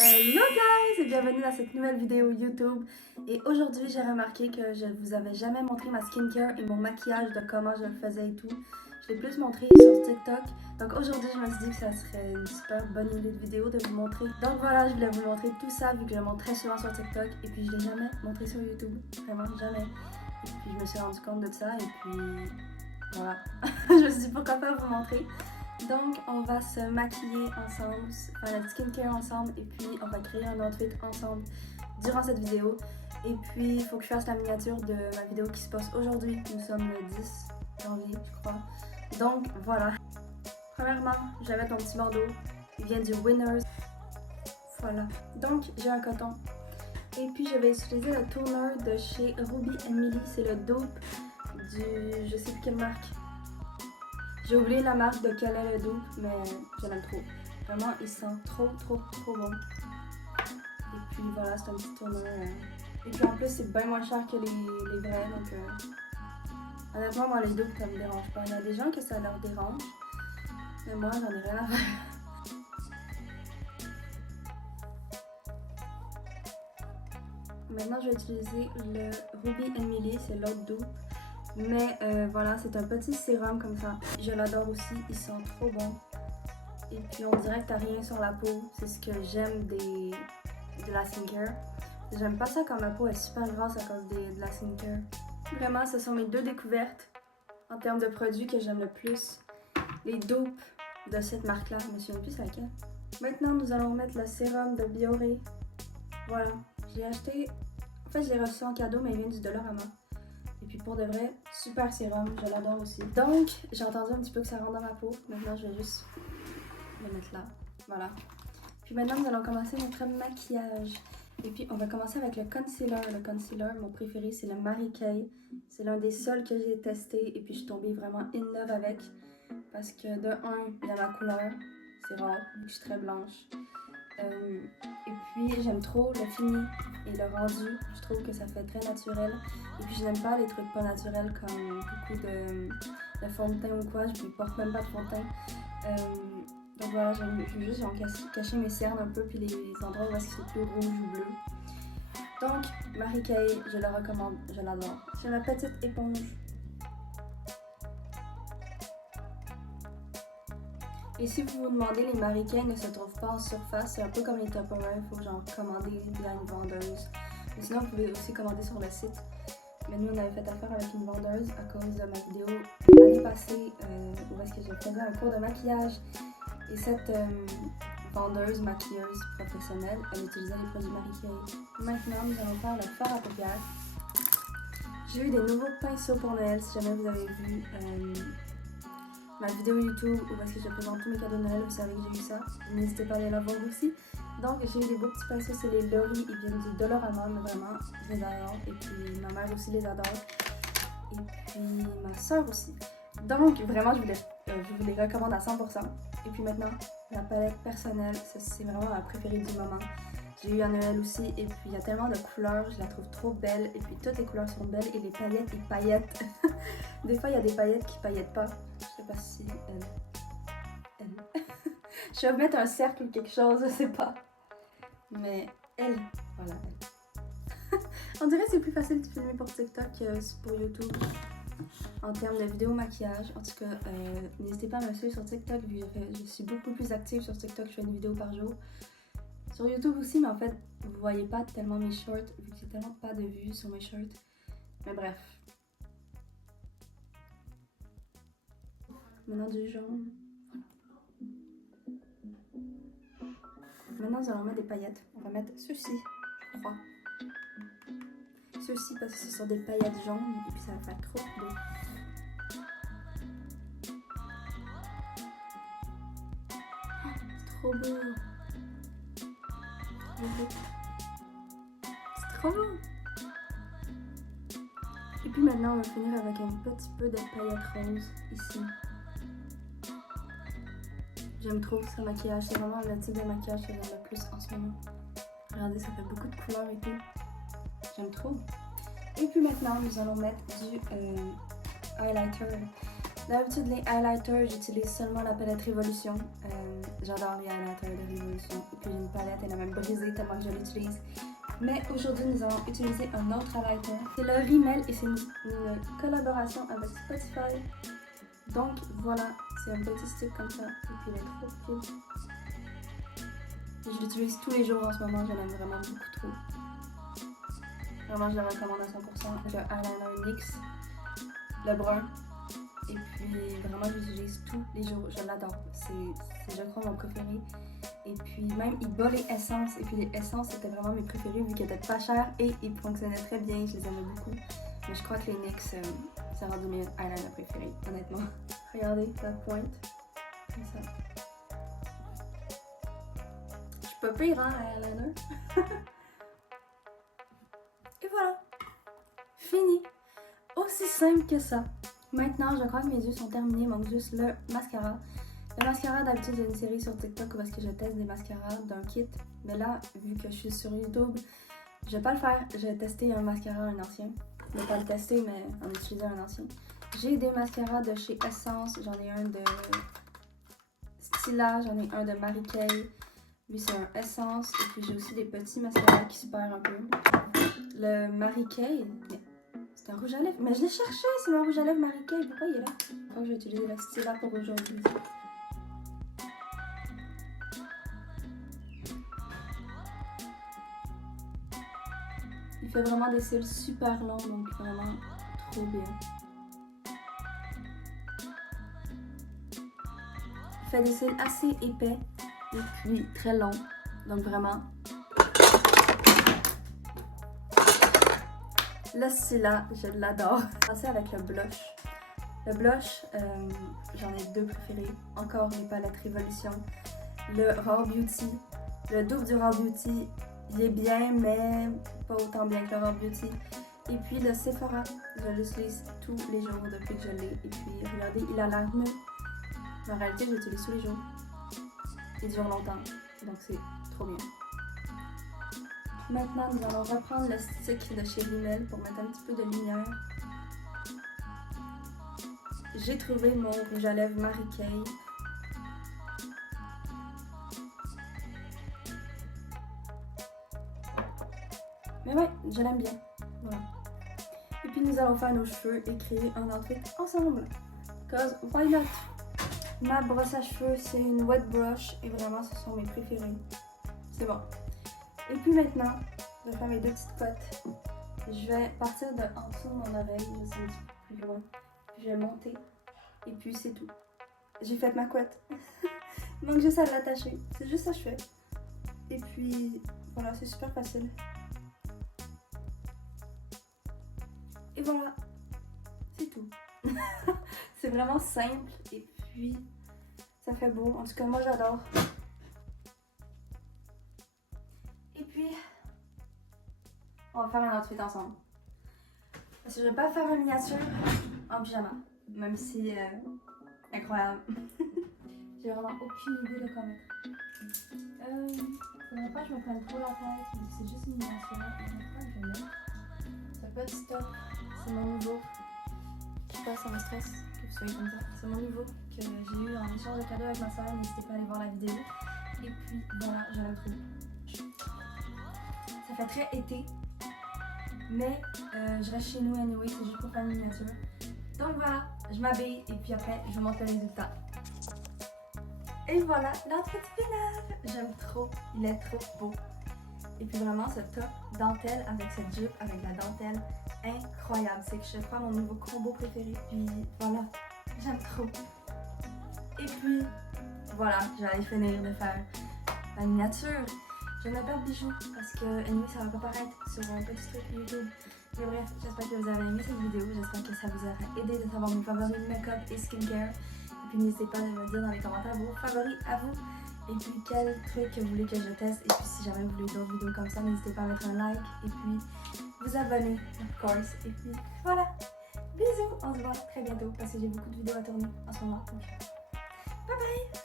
Hello guys et bienvenue dans cette nouvelle vidéo YouTube. Et aujourd'hui j'ai remarqué que je vous avais jamais montré ma skincare et mon maquillage de comment je le faisais et tout. Je l'ai plus montré sur TikTok. Donc aujourd'hui je me suis dit que ça serait une super bonne idée de vidéo de vous montrer. Donc voilà, je voulais vous montrer tout ça vu que je le montre très souvent sur TikTok. Et puis je l'ai jamais montré sur YouTube. Vraiment jamais. Et puis je me suis rendu compte de ça et puis voilà. Je me suis dit pourquoi pas vous montrer. Donc, on va se maquiller ensemble, faire la skincare ensemble et puis on va créer un outfit ensemble durant cette vidéo. Et puis, il faut que je fasse la miniature de ma vidéo qui se passe aujourd'hui. Nous sommes le 10 janvier, je crois. Donc, voilà. Premièrement, je vais mettre mon petit bandeau. Il vient du Winners. Voilà. Donc, j'ai un coton. Et puis, je vais utiliser le toner de chez Ruby Emily. C'est le dupe du... je sais plus quelle marque. J'ai oublié la marque de quel est le dupe, mais je l'aime trop. Vraiment, il sent trop bon. Et puis voilà, c'est un petit toner. Et puis en plus, c'est bien moins cher que les vrais, donc honnêtement, moi, les dupes, ça me dérange pas. Il y a des gens que ça leur dérange, mais moi, j'en ai rien à faire. Maintenant, je vais utiliser le Ruby Emily, c'est l'autre dupe. Mais voilà, c'est un petit sérum comme ça. Je l'adore aussi, il sent trop bon. Et puis on dirait que t'as rien sur la peau. C'est ce que j'aime de la skincare. J'aime pas ça quand ma peau est super grasse à cause de la skincare. Vraiment, ce sont mes deux découvertes en termes de produits que j'aime le plus. Les dupes de cette marque-là, je me souviens plus c'est laquelle. Maintenant, nous allons mettre le sérum de Bioré. Voilà, j'ai acheté... En fait, je l'ai reçu en cadeau, mais il vient du Dollarama. Et puis pour de vrai, super sérum, je l'adore aussi. Donc, j'ai entendu un petit peu que ça rentre dans ma peau. Maintenant, je vais juste le mettre là. Voilà. Puis maintenant, nous allons commencer notre maquillage. Et puis, on va commencer avec le concealer. Le concealer, mon préféré, c'est le Mary Kay. C'est l'un des seuls que j'ai testé. Et puis, je suis tombée vraiment in love avec. Parce que de un, il y a ma couleur. C'est rare, vu que je suis très blanche. Et puis j'aime trop le fini et le rendu, je trouve que ça fait très naturel. Et puis je n'aime pas les trucs pas naturels comme beaucoup de fond de teint ou quoi, je ne porte même pas de fond de teint. Donc voilà, je veux juste cacher mes cernes un peu puis les endroits où c'est plus rouge ou bleu. Donc Mary Kay, je le recommande, je l'adore. J'ai ma petite éponge. Et si vous vous demandez, les Mary Kay ne se trouvent pas en surface, c'est un peu comme les Tupperware, il faut genre commander via une vendeuse. Mais sinon, vous pouvez aussi commander sur le site. Mais nous, on avait fait affaire avec une vendeuse à cause de ma vidéo l'année passée où est-ce que je faisais un cours de maquillage. Et cette vendeuse, maquilleuse professionnelle, elle utilisait les produits Mary Kay. Maintenant, nous allons faire le fard à paupières. J'ai eu des nouveaux pinceaux pour Noël, si jamais vous avez vu ma vidéo YouTube où est-ce que je présente tous mes cadeaux de Noël, vous savez que j'ai eu ça. N'hésitez pas à aller la voir aussi. Donc j'ai eu des beaux petits pinceaux, c'est les Lori, ils viennent du Dollarama, mais vraiment, je les adore. Et puis ma mère aussi les adore. Et puis ma soeur aussi. Donc vraiment, je vous les recommande à 100%. Et puis maintenant, la palette personnelle, c'est vraiment ma préférée du moment. J'ai eu à Noël aussi, et puis il y a tellement de couleurs, je la trouve trop belle, et puis toutes les couleurs sont belles, et les paillettes, ils paillettes. Des fois, il y a des paillettes qui paillettent pas. Je sais pas si elle. Je vais mettre un cercle ou quelque chose, je sais pas. Mais elle, voilà, elle. On dirait que c'est plus facile de filmer pour TikTok que pour YouTube. En termes de vidéo maquillage, en tout cas, n'hésitez pas à me suivre sur TikTok, vu que je suis beaucoup plus active sur TikTok, je fais une vidéo par jour. Sur YouTube aussi, mais en fait, vous voyez pas tellement mes shorts, vu que j'ai tellement pas de vues sur mes shorts. Mais bref. Maintenant du jaune. Maintenant, nous allons mettre des paillettes. On va mettre ceci, je crois. Ceci parce que ce sont des paillettes jaunes et puis ça va faire trop beau. Oh, c'est trop beau. C'est trop beau. Et puis maintenant, on va finir avec un petit peu de paillettes roses ici. J'aime trop ce maquillage, c'est vraiment le type de maquillage que j'aime le plus en ce moment. Regardez, ça fait beaucoup de couleurs et tout. J'aime trop. Et puis maintenant, nous allons mettre du highlighter. D'habitude, les highlighters, j'utilise seulement la palette Révolution. J'adore les highlighters de Révolution. Et puis j'ai une palette, elle a même brisé tellement que je l'utilise. Mais aujourd'hui, nous allons utiliser un autre highlighter. C'est le Rimmel et c'est une collaboration avec Spotify. Donc voilà, c'est un petit stick comme ça. Et puis il est trop cute. Je l'utilise tous les jours en ce moment, je l'aime vraiment beaucoup trop. Vraiment, je le recommande à 100%. Le eyeliner NYX, le brun. Et puis vraiment, je l'utilise tous les jours. Je l'adore. C'est je crois mon préféré. Et puis même, il bat les essences. Et puis les essences, c'était vraiment mes préférés vu qu'elles étaient pas chères et ils fonctionnaient très bien. Je les aimais beaucoup. Mais je crois que les NYX, ça rend mes eyeliners préférés, honnêtement. Regardez la pointe. Comme ça. Je suis pas pire, hein, eyeliner. Et voilà. Fini. Aussi simple que ça. Maintenant, je crois que mes yeux sont terminés. Il manque juste le mascara. Le mascara, d'habitude, j'ai une série sur TikTok où est-ce que je teste des mascaras d'un kit. Mais là, vu que je suis sur YouTube, je vais pas le faire. Je vais tester un mascara, un ancien. Je vais pas le tester, mais en utiliser un ancien. J'ai des mascaras de chez Essence. J'en ai un de Stila. J'en ai un de Mary Kay. Lui, c'est un Essence. Et puis, j'ai aussi des petits mascaras qui se perdent un peu. Le Mary Kay, c'est un rouge à lèvres. Mais je l'ai cherché, c'est mon rouge à lèvres Mary Kay. Pourquoi il est là? Je crois que je vais utiliser le Stila pour aujourd'hui. Il fait vraiment des cils super longs, donc vraiment trop bien. Il fait des cils assez épais et puis très longs, donc vraiment. Le Stila, je l'adore. Je vais passer avec le blush. Le blush, j'en ai deux préférés. Encore les palettes Révolution. Le Rare Beauty. Le double du Rare Beauty, il est bien, mais pas autant bien que le Rare Beauty. Et puis le Sephora, je l'utilise tous les jours depuis que je l'ai. Et puis regardez, il a l'air neuf. Mais en réalité, je l'utilise tous les jours. Il dure longtemps, donc c'est trop bien. Maintenant, nous allons reprendre le stick de chez Rimmel pour mettre un petit peu de lumière. J'ai trouvé mon rouge à lèvres Mary Kay. Mais ouais, je l'aime bien. Voilà. Et puis nous allons faire nos cheveux et créer un outfit ensemble. Cause why not? Ma brosse à cheveux, c'est une wet brush et vraiment, ce sont mes préférés. C'est bon. Et puis maintenant, je vais faire mes deux petites cottes. Je vais partir de en dessous de mon oreille, c'est un petit peu plus loin. Je vais monter. Et puis c'est tout. J'ai fait ma couette. Il manque juste à l'attacher. C'est juste ça que je fais. Et puis voilà, c'est super facile. Et voilà, c'est tout. C'est vraiment simple et puis ça fait beau. En tout cas, moi j'adore. Et puis, on va faire un outfit ensemble. Parce que je vais pas faire ma miniature en pyjama, même si incroyable. J'ai vraiment aucune idée de quoi mettre. Faudrait pas que je me prenne trop la tête, mais c'est juste une miniature. Je vais mettre ce petit top. C'est mon nouveau. Je sais pas, ça me stresse que vous soyez comme ça. C'est mon nouveau que j'ai eu en échange de cadeau avec ma soeur. N'hésitez pas à aller voir la vidéo. Et puis voilà, je l'aime trop. Ça fait très été. Mais je reste chez nous anyway, c'est juste pour faire une miniature. Donc voilà, je m'habille et puis après je vous montre le résultat. Et voilà, l'outfit final. J'aime trop, il est trop beau. Et puis vraiment ce top dentelle avec cette jupe avec la dentelle, incroyable. C'est que je crois mon nouveau combo préféré. Puis voilà, j'aime trop. Et puis voilà, je vais aller finir de faire la miniature. Je n'ai pas de bijoux parce que anyway, ça va pas paraître sur un petit truc YouTube. Mais bref, j'espère que vous avez aimé cette vidéo. J'espère que ça vous aura aidé de savoir mes favoris make-up et skincare. Et puis n'hésitez pas à me dire dans les commentaires vos favoris à vous. Et puis quel truc que vous voulez que je teste. Et puis si jamais vous voulez d'autres vidéos comme ça, n'hésitez pas à mettre un like. Et puis vous abonner, of course. Et puis voilà. Bisous, on se voit très bientôt parce que j'ai beaucoup de vidéos à tourner en ce moment. Donc, bye bye!